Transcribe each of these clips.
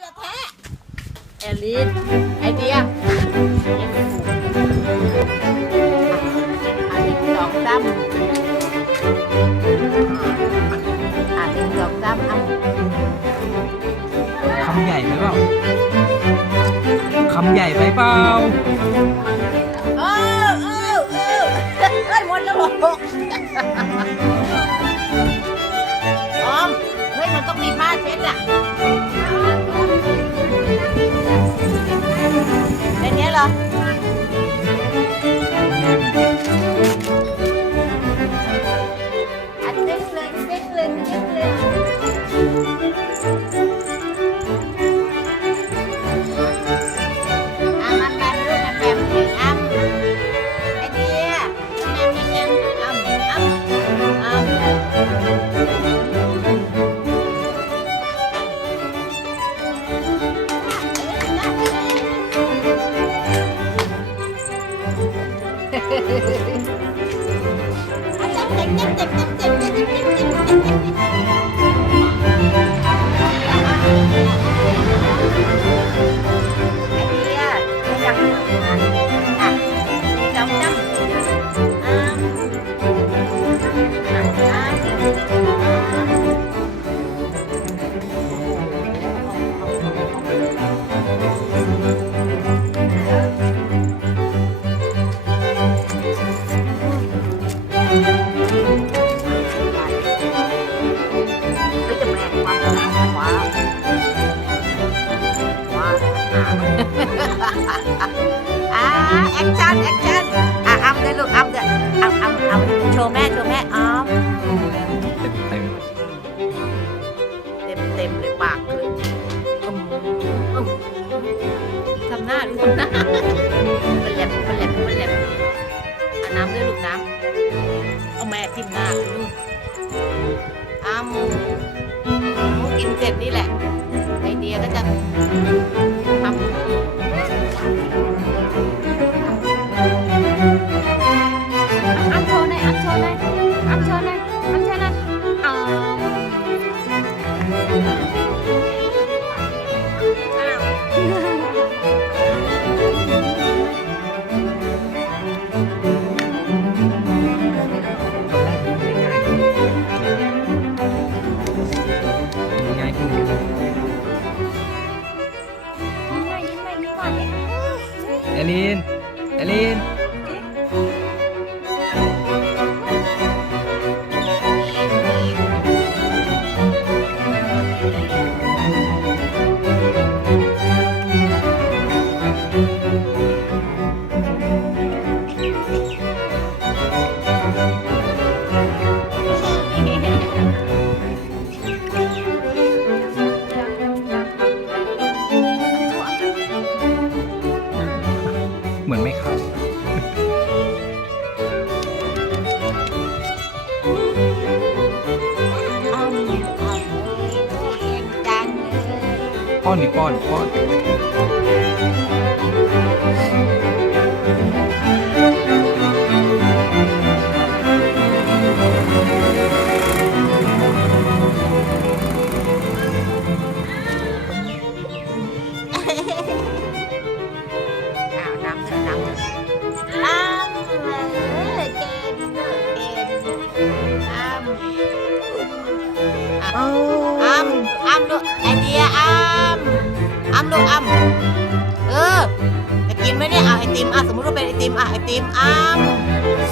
อย่าแท้แอลลินไอเดียอันนี้สองตั้มอันนี้สองตั้มอันคำใหญ่ไหมเปล่าคำใหญ่ไปเปล่า あちゃん、てってってって。 แอคชั่นแอคชั่นอะอัพเลยลูกอัพเลยอัพอัพอัพโชว์แม่โชว์แม่อัพเต็มเต็มเต็มเต็มเลยปากเลยอืมอืมทำหน้าดูทำหน้ามันแหลมมันแหลมมันแหลมอะน้ำด้วยลูกน้ำเอาแม่จิ้มหน้าลูกอ้ำกินเสร็จนี่แหละ อลินเอลิน เหมือนไม่เข้าอ้ำอ้ำเอ้ยลูกเก่งจังเลย ป้อนดิป้อนป้อน อมลูกไอเดียอ้ำอ้ำลูกอ้ำเออจะกินไหมเนี่ยเอาไอติมอะสมมติว่าเป็นไอติมอะไอติมอ้ำ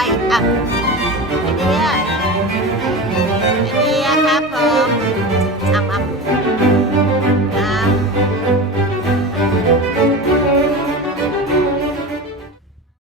阿姨阿